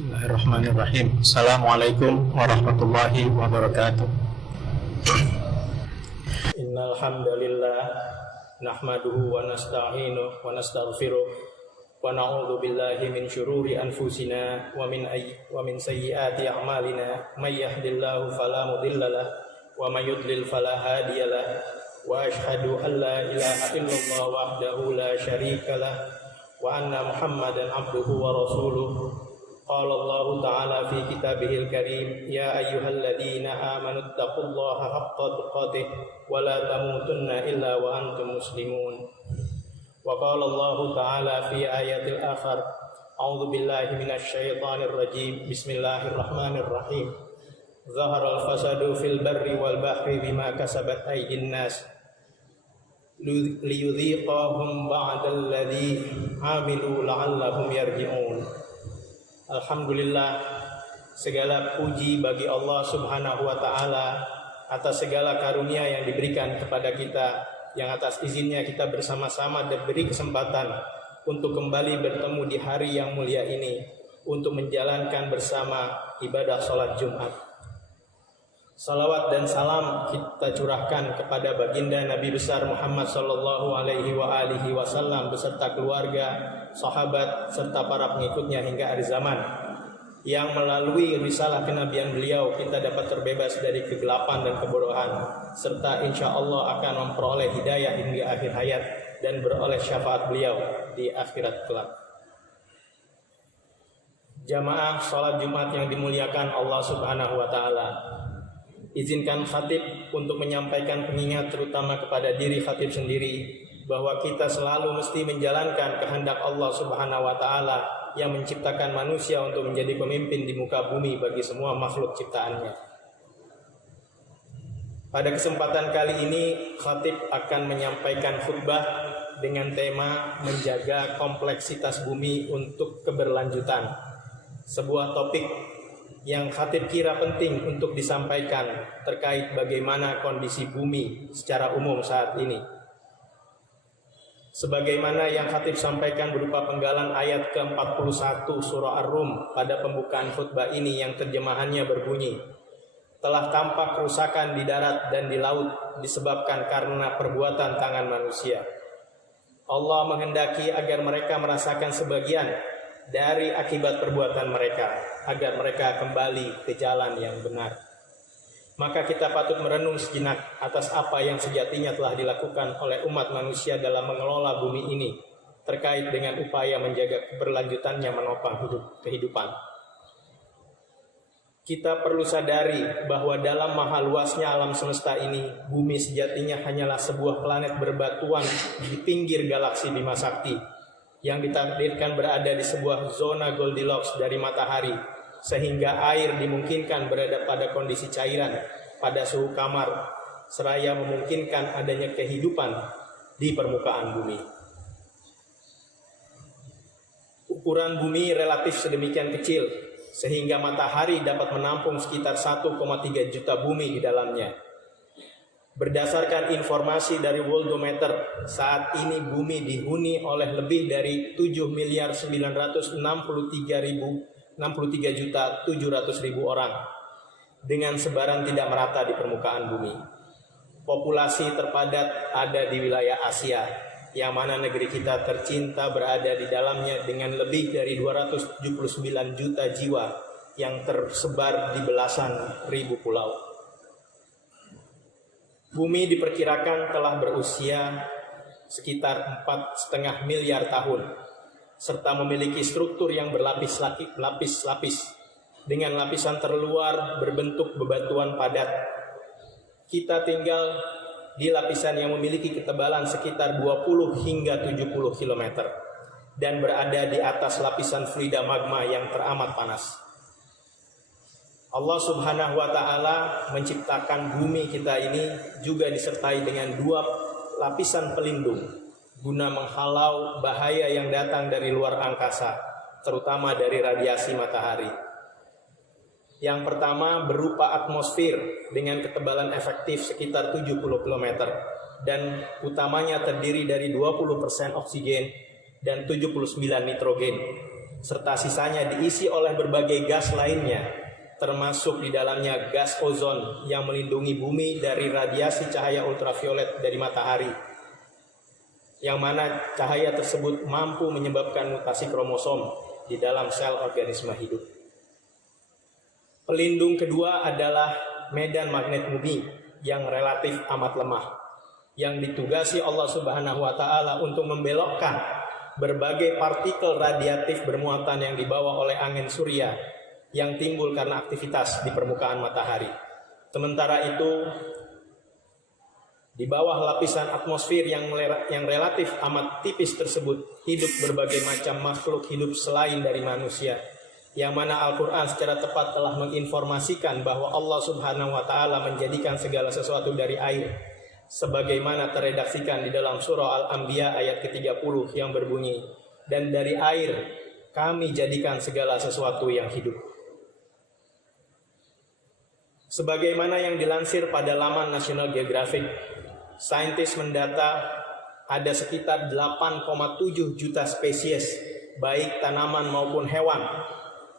Bismillahirrahmanirrahim. Assalamualaikum warahmatullahi wabarakatuh. Innal hamdalillah nahmaduhu wa nasta'inuhu wa nastaghfiruh wa na'udzu billahi min syururi anfusina wa min sayyiati a'malina may yahdihillahu fala mudhillalah wa may yudlil fala hadiyalah wa asyhadu an la ilaha illallah wahdahu la syarikalah wa anna Muhammadan abduhu wa rasuluh. Qala Allah Ta'ala fi kitabihil karim, ya ayyuhalladzina amanu taqullaha haqqa tuqatih wa la tamutunna illa wa antum muslimun. Wa qala Allah Ta'ala fi ayatil akhar, a'udzu billahi minasy syaithanir rajim. Bismillahirrahmanirrahim. Zaharal fasadu fil barri wal bahri bima kasabat aydin nas liyudhiqahum ba'dalladzi 'amilu la'allahum yarji'un. Alhamdulillah, segala puji bagi Allah Subhanahu wa Ta'ala atas segala karunia yang diberikan kepada kita, yang atas izinnya kita bersama-sama diberi kesempatan untuk kembali bertemu di hari yang mulia ini untuk menjalankan bersama ibadah sholat Jumat. Salawat dan salam kita curahkan kepada baginda Nabi besar Muhammad sallallahu alaihi wasallam beserta keluarga, sahabat serta para pengikutnya hingga akhir zaman, yang melalui risalah kenabian beliau kita dapat terbebas dari kegelapan dan kebodohan, serta insya Allah akan memperoleh hidayah hingga akhir hayat dan beroleh syafaat beliau di akhirat kelak. Jamaah salat Jumat yang dimuliakan Allah Subhanahu wa Ta'ala, izinkan khatib untuk menyampaikan pengingat terutama kepada diri khatib sendiri bahwa kita selalu mesti menjalankan kehendak Allah Subhanahu wa Ta'ala yang menciptakan manusia untuk menjadi pemimpin di muka bumi bagi semua makhluk ciptaannya. Pada kesempatan kali ini khatib akan menyampaikan khutbah dengan tema menjaga kompleksitas bumi untuk keberlanjutan, sebuah topik yang khatib kira penting untuk disampaikan terkait bagaimana kondisi bumi secara umum saat ini. Sebagaimana yang khatib sampaikan berupa penggalan ayat ke-41 surah Ar-Rum pada pembukaan khutbah ini yang terjemahannya berbunyi, telah tampak kerusakan di darat dan di laut disebabkan karena perbuatan tangan manusia. Allah menghendaki agar mereka merasakan sebagian dari akibat perbuatan mereka, agar mereka kembali ke jalan yang benar. Maka kita patut merenung sejenak atas apa yang sejatinya telah dilakukan oleh umat manusia dalam mengelola bumi ini, terkait dengan upaya menjaga keberlanjutannya menopang kehidupan. Kita perlu sadari bahwa dalam maha luasnya alam semesta ini, bumi sejatinya hanyalah sebuah planet berbatuan di pinggir galaksi Bima Sakti, yang ditakdirkan berada di sebuah zona Goldilocks dari matahari, sehingga air dimungkinkan berada pada kondisi cairan pada suhu kamar, seraya memungkinkan adanya kehidupan di permukaan bumi. Ukuran bumi relatif sedemikian kecil, sehingga matahari dapat menampung sekitar 1,3 juta bumi di dalamnya. Berdasarkan informasi dari Worldometer, saat ini bumi dihuni oleh lebih dari 7.963.700.000 orang dengan sebaran tidak merata di permukaan bumi. Populasi terpadat ada di wilayah Asia, yang mana negeri kita tercinta berada di dalamnya dengan lebih dari 279 juta jiwa yang tersebar di belasan ribu pulau. Bumi diperkirakan telah berusia sekitar 4,5 miliar tahun, serta memiliki struktur yang berlapis-lapis dengan lapisan terluar berbentuk bebatuan padat. Kita tinggal di lapisan yang memiliki ketebalan sekitar 20 hingga 70 km dan berada di atas lapisan fluida magma yang teramat panas. Allah Subhanahu wa Ta'ala menciptakan bumi kita ini juga disertai dengan 2 lapisan pelindung guna menghalau bahaya yang datang dari luar angkasa, terutama dari radiasi matahari. Yang pertama berupa atmosfer dengan ketebalan efektif sekitar 70 km dan utamanya terdiri dari 20% oksigen dan 79 nitrogen. serta sisanya diisi oleh berbagai gas lainnya, termasuk di dalamnya gas ozon yang melindungi bumi dari radiasi cahaya ultraviolet dari matahari, yang mana cahaya tersebut mampu menyebabkan mutasi kromosom di dalam sel organisme hidup. Pelindung kedua adalah medan magnet bumi yang relatif amat lemah, yang ditugasi Allah Subhanahu wa Ta'ala untuk membelokkan berbagai partikel radiatif bermuatan yang dibawa oleh angin surya yang timbul karena aktivitas di permukaan matahari. Sementara itu, di bawah lapisan atmosfer yang relatif amat tipis tersebut hidup berbagai macam makhluk hidup selain dari manusia, yang mana Al-Quran secara tepat telah menginformasikan bahwa Allah Subhanahu wa Ta'ala menjadikan segala sesuatu dari air, sebagaimana teredaksikan di dalam surah Al-Anbiya ayat ke-30 yang berbunyi, dan dari air kami jadikan segala sesuatu yang hidup. Sebagaimana yang dilansir pada laman National Geographic, saintis mendata ada sekitar 8,7 juta spesies, baik tanaman maupun hewan,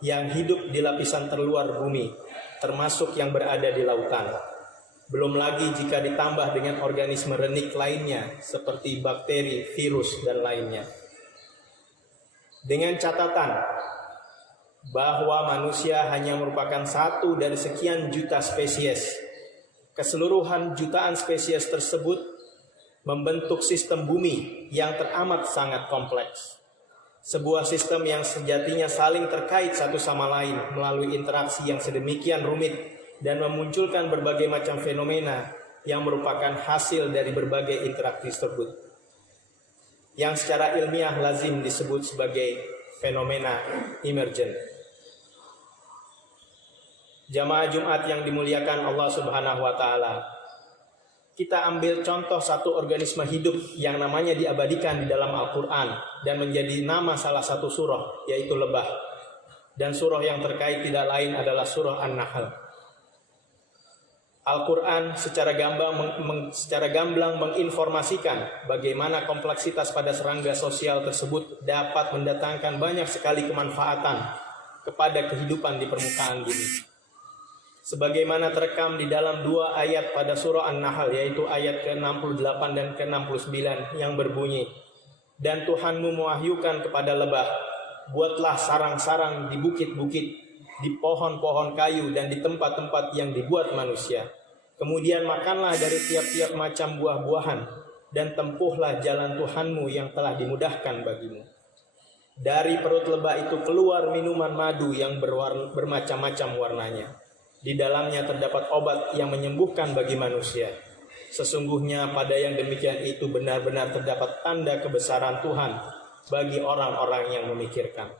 yang hidup di lapisan terluar bumi, termasuk yang berada di lautan. Belum lagi jika ditambah dengan organisme renik lainnya, seperti bakteri, virus, dan lainnya. Dengan catatan bahwa manusia hanya merupakan satu dari sekian juta spesies. Keseluruhan jutaan spesies tersebut membentuk sistem bumi yang teramat sangat kompleks. Sebuah sistem yang sejatinya saling terkait satu sama lain melalui interaksi yang sedemikian rumit dan memunculkan berbagai macam fenomena yang merupakan hasil dari berbagai interaksi tersebut, yang secara ilmiah lazim disebut sebagai fenomena emergent. Jamaah Jumat yang dimuliakan Allah Subhanahu wa Ta'ala, kita ambil contoh satu organisme hidup yang namanya diabadikan di dalam Al-Quran dan menjadi nama salah satu surah, yaitu lebah. Dan surah yang terkait tidak lain adalah surah An-Nahl. Al-Quran secara gamblang menginformasikan bagaimana kompleksitas pada serangga sosial tersebut dapat mendatangkan banyak sekali kemanfaatan kepada kehidupan di permukaan bumi. Sebagaimana terekam di dalam dua ayat pada surah An-Nahl, yaitu ayat ke-68 dan ke-69 yang berbunyi, dan Tuhanmu mewahyukan kepada lebah, buatlah sarang-sarang di bukit-bukit, di pohon-pohon kayu, dan di tempat-tempat yang dibuat manusia. Kemudian makanlah dari tiap-tiap macam buah-buahan, dan tempuhlah jalan Tuhanmu yang telah dimudahkan bagimu. Dari perut lebah itu keluar minuman madu yang bermacam-macam warnanya. Di dalamnya terdapat obat yang menyembuhkan bagi manusia. Sesungguhnya pada yang demikian itu benar-benar terdapat tanda kebesaran Tuhan bagi orang-orang yang memikirkan.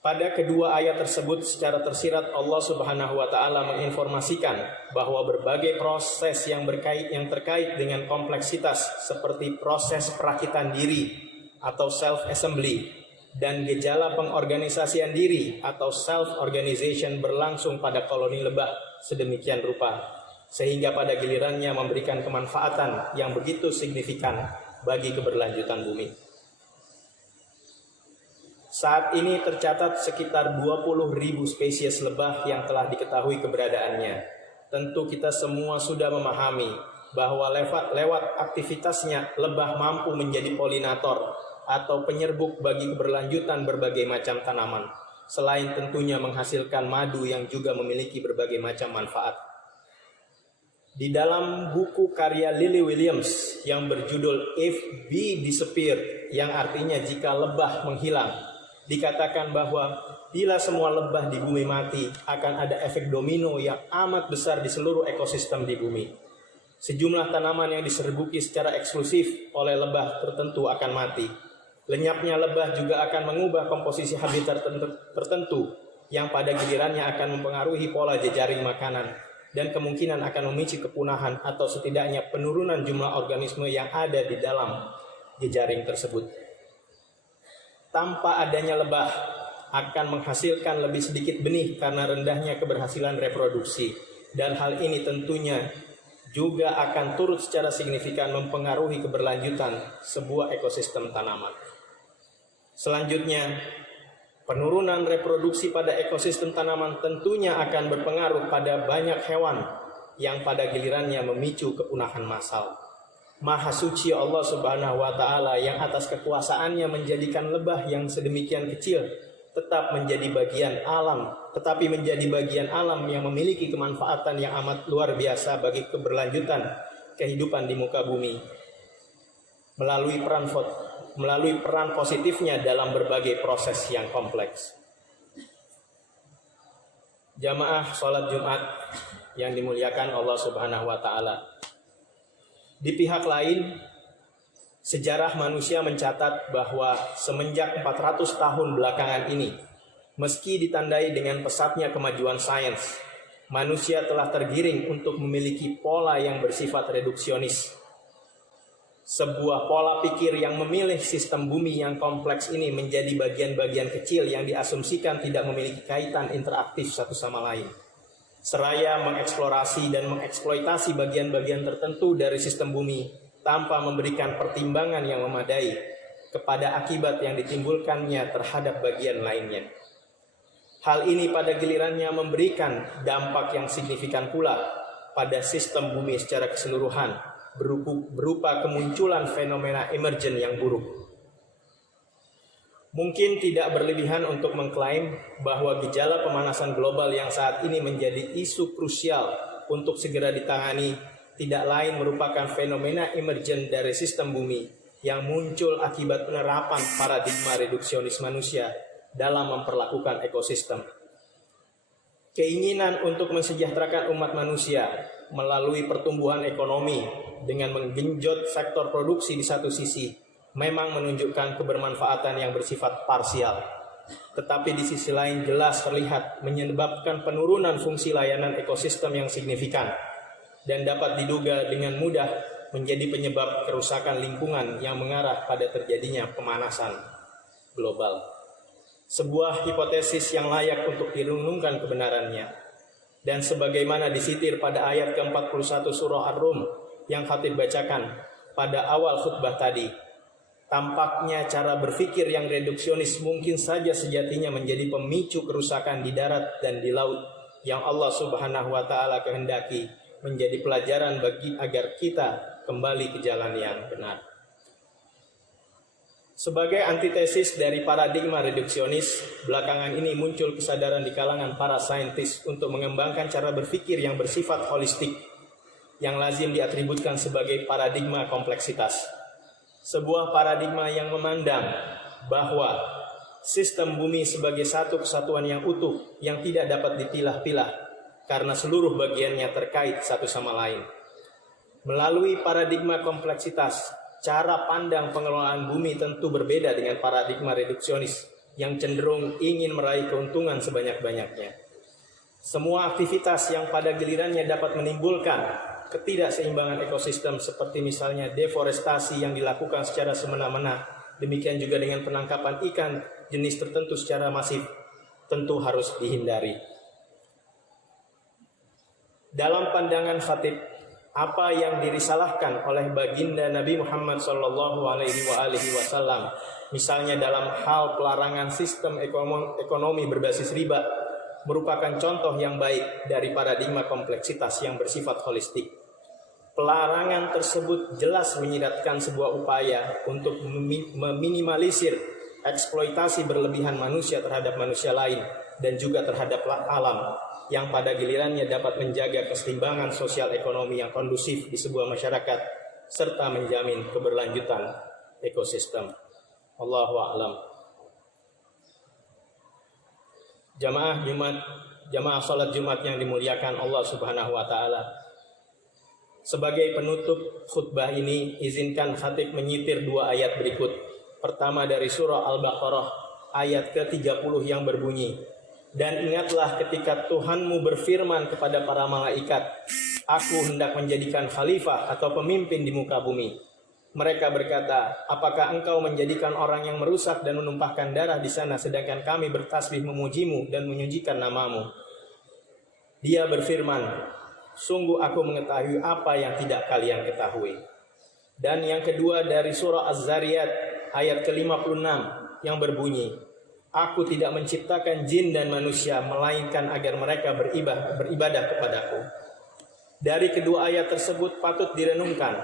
Pada kedua ayat tersebut secara tersirat Allah Subhanahu wa Ta'ala menginformasikan bahwa berbagai proses yang terkait dengan kompleksitas seperti proses perakitan diri atau self-assembly dan gejala pengorganisasian diri atau self-organization berlangsung pada koloni lebah sedemikian rupa, sehingga pada gilirannya memberikan kemanfaatan yang begitu signifikan bagi keberlanjutan bumi. Saat ini tercatat sekitar 20.000 spesies lebah yang telah diketahui keberadaannya. Tentu kita semua sudah memahami bahwa lewat aktivitasnya lebah mampu menjadi polinator atau penyerbuk bagi keberlanjutan berbagai macam tanaman, selain tentunya menghasilkan madu yang juga memiliki berbagai macam manfaat. Di dalam buku karya Lily Williams yang berjudul If Bee Disappear, yang artinya jika lebah menghilang, dikatakan bahwa bila semua lebah di bumi mati, akan ada efek domino yang amat besar di seluruh ekosistem di bumi. Sejumlah tanaman yang diserbuki secara eksklusif oleh lebah tertentu akan mati. Lenyapnya lebah juga akan mengubah komposisi habitat tertentu yang pada gilirannya akan mempengaruhi pola jejaring makanan dan kemungkinan akan memicu kepunahan atau setidaknya penurunan jumlah organisme yang ada di dalam jejaring tersebut. Tanpa adanya lebah akan menghasilkan lebih sedikit benih karena rendahnya keberhasilan reproduksi, dan hal ini tentunya juga akan turut secara signifikan mempengaruhi keberlanjutan sebuah ekosistem tanaman. Selanjutnya, penurunan reproduksi pada ekosistem tanaman tentunya akan berpengaruh pada banyak hewan yang pada gilirannya memicu kepunahan massal. Maha suci Allah Subhanahu wa Ta'ala yang atas kekuasaannya menjadikan lebah yang sedemikian kecil tetapi menjadi bagian alam yang memiliki kemanfaatan yang amat luar biasa bagi keberlanjutan kehidupan di muka bumi melalui peran positifnya dalam berbagai proses yang kompleks. Jamaah sholat Jumat yang dimuliakan Allah Subhanahu wa Ta'ala. Di pihak lain, sejarah manusia mencatat bahwa semenjak 400 tahun belakangan ini, meski ditandai dengan pesatnya kemajuan sains, manusia telah tergiring untuk memiliki pola yang bersifat reduksionis. Sebuah pola pikir yang memilih sistem bumi yang kompleks ini menjadi bagian-bagian kecil yang diasumsikan tidak memiliki kaitan interaktif satu sama lain, seraya mengeksplorasi dan mengeksploitasi bagian-bagian tertentu dari sistem bumi tanpa memberikan pertimbangan yang memadai kepada akibat yang ditimbulkannya terhadap bagian lainnya. Hal ini pada gilirannya memberikan dampak yang signifikan pula pada sistem bumi secara keseluruhan, berupa kemunculan fenomena emergen yang buruk. Mungkin tidak berlebihan untuk mengklaim bahwa gejala pemanasan global yang saat ini menjadi isu krusial untuk segera ditangani tidak lain merupakan fenomena emergen dari sistem bumi yang muncul akibat penerapan paradigma reduksionis manusia dalam memperlakukan ekosistem. Keinginan untuk mensejahterakan umat manusia melalui pertumbuhan ekonomi dengan menggenjot sektor produksi di satu sisi memang menunjukkan kebermanfaatan yang bersifat parsial, tetapi di sisi lain jelas terlihat menyebabkan penurunan fungsi layanan ekosistem yang signifikan dan dapat diduga dengan mudah menjadi penyebab kerusakan lingkungan yang mengarah pada terjadinya pemanasan global. Sebuah hipotesis yang layak untuk direnungkan kebenarannya. Dan sebagaimana disitir pada ayat ke-41 surah Ar-Rum yang khatib bacakan pada awal khutbah tadi, tampaknya cara berpikir yang reduksionis mungkin saja sejatinya menjadi pemicu kerusakan di darat dan di laut yang Allah Subhanahu wa Ta'ala kehendaki menjadi pelajaran agar kita kembali ke jalan yang benar. Sebagai antitesis dari paradigma reduksionis, belakangan ini muncul kesadaran di kalangan para saintis untuk mengembangkan cara berpikir yang bersifat holistik, yang lazim diatributkan sebagai paradigma kompleksitas. Sebuah paradigma yang memandang bahwa sistem bumi sebagai satu kesatuan yang utuh yang tidak dapat dipilah-pilah karena seluruh bagiannya terkait satu sama lain. Melalui paradigma kompleksitas, cara pandang pengelolaan bumi tentu berbeda dengan paradigma reduksionis yang cenderung ingin meraih keuntungan sebanyak-banyaknya. Semua aktivitas yang pada gilirannya dapat menimbulkan ketidakseimbangan ekosistem seperti misalnya deforestasi yang dilakukan secara semena-mena, demikian juga dengan penangkapan ikan jenis tertentu secara masif, tentu harus dihindari. Dalam pandangan khatib, apa yang dirisalahkan oleh baginda Nabi Muhammad SAW, misalnya dalam hal pelarangan sistem ekonomi berbasis riba, merupakan contoh yang baik dari paradigma kompleksitas yang bersifat holistik. Pelarangan tersebut jelas menyiratkan sebuah upaya untuk meminimalisir eksploitasi berlebihan manusia terhadap manusia lain dan juga terhadap alam, yang pada gilirannya dapat menjaga keseimbangan sosial ekonomi yang kondusif di sebuah masyarakat serta menjamin keberlanjutan ekosistem. Allahu a'lam. Jamaah salat Jumat yang dimuliakan Allah Subhanahu wa Ta'ala. Sebagai penutup khutbah ini, izinkan khatib menyitir dua ayat berikut. Pertama dari surah Al-Baqarah ayat ke-30 yang berbunyi, "Dan ingatlah ketika Tuhanmu berfirman kepada para malaikat, Aku hendak menjadikan khalifah atau pemimpin di muka bumi. Mereka berkata, apakah engkau menjadikan orang yang merusak dan menumpahkan darah di sana, sedangkan kami bertasbih memujimu dan menyucikan namamu? Dia berfirman, sungguh aku mengetahui apa yang tidak kalian ketahui." Dan yang kedua dari surah Az-Zariyat ayat ke-56 yang berbunyi, "Aku tidak menciptakan jin dan manusia melainkan agar mereka beribadah kepadaku." Dari kedua ayat tersebut patut direnungkan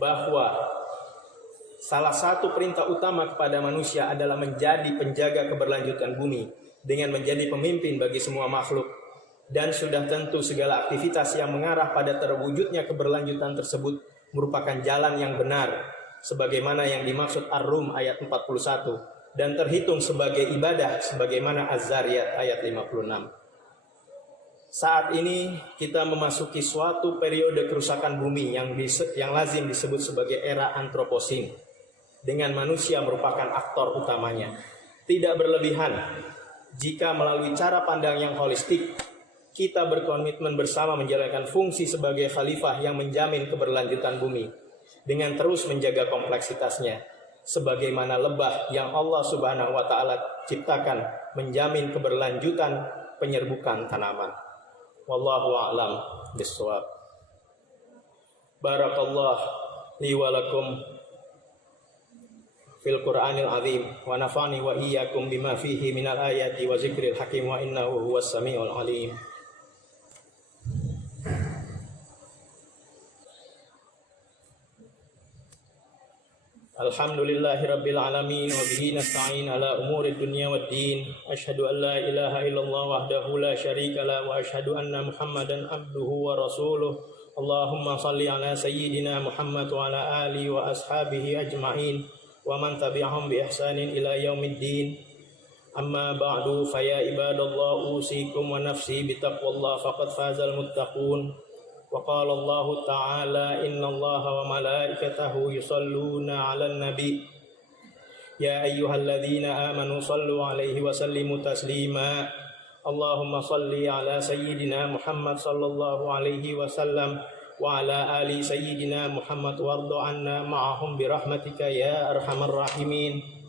bahwa salah satu perintah utama kepada manusia adalah menjadi penjaga keberlanjutan bumi dengan menjadi pemimpin bagi semua makhluk. Dan sudah tentu segala aktivitas yang mengarah pada terwujudnya keberlanjutan tersebut merupakan jalan yang benar, sebagaimana yang dimaksud Ar-Rum ayat 41, dan terhitung sebagai ibadah sebagaimana Az-Zariyat ayat 56. Saat ini kita memasuki suatu periode kerusakan bumi yang lazim disebut sebagai era antroposin, dengan manusia merupakan aktor utamanya. Tidak berlebihan jika melalui cara pandang yang holistik kita berkomitmen bersama menjalankan fungsi sebagai khalifah yang menjamin keberlanjutan bumi dengan terus menjaga kompleksitasnya, sebagaimana lebah yang Allah Subhanahu wa Ta'ala ciptakan menjamin keberlanjutan penyerbukan tanaman. Wallahu a'lam bishawab. Barakallah li wa lakum fil Qur'anil azim wa nafa'ni wa iyyakum bima fihi minal ayati wa zikril hakim wa innahu huwas samiul alim. Alhamdulillahi rabbil alamin wa bihi nasta'in ala umuri dunya waddin. Asyhadu an la ilaha illallah wahdahu la syarika la wa asyhadu anna Muhammadan abduhu wa rasuluh. Allahumma salli ala sayyidina Muhammad wa ala alihi wa ashabihi ajma'in wa man tabi'ahum bi ihsanin ila yaumiddin. Amma ba'du, fa ya ibadallah usikum wa nafsi bi taqwallah faqad fazal muttaqun. وقال الله تعالى إن الله وملائكته يصلون على النبي يا أيها الذين آمنوا صلوا عليه وسلموا تسليما اللهم صل على سيدنا محمد صلى الله عليه وسلم وعلى آل سيدنا محمد وارض عنا معهم برحمتك يا أرحم الراحمين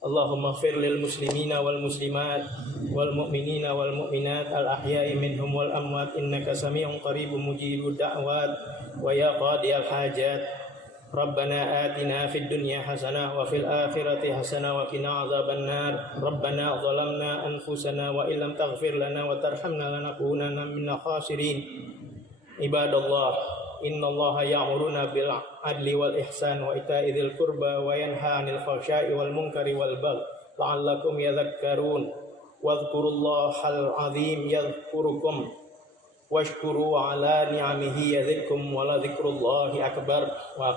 Allahumma ighfir lil muslimina wal muslimat wal mu'minina wal mu'minat al ahya'i minhum wal amwat innaka sami'un qaribun mujibud da'wat wa ya qadiyal hajat. Rabbana atina fid dunya hasanah wa fil akhirati hasanah wa qina adzabannar. Rabbana zalamna anfusana wa illam taghfir lana wa tarhamna lanakunanna minal khasirin. Ibadallah, innallaha ya'muruna bil adli wal ihsan wa ita'i dzil qurba wa yanha 'anil fahsya'i wal munkari wal baghi la'allakum yadhakkarun. Wadhkurullahal 'azim yadhkurukum washkuru 'ala ni'amihi yazidkum wa la dzikrullahi akbar. Wa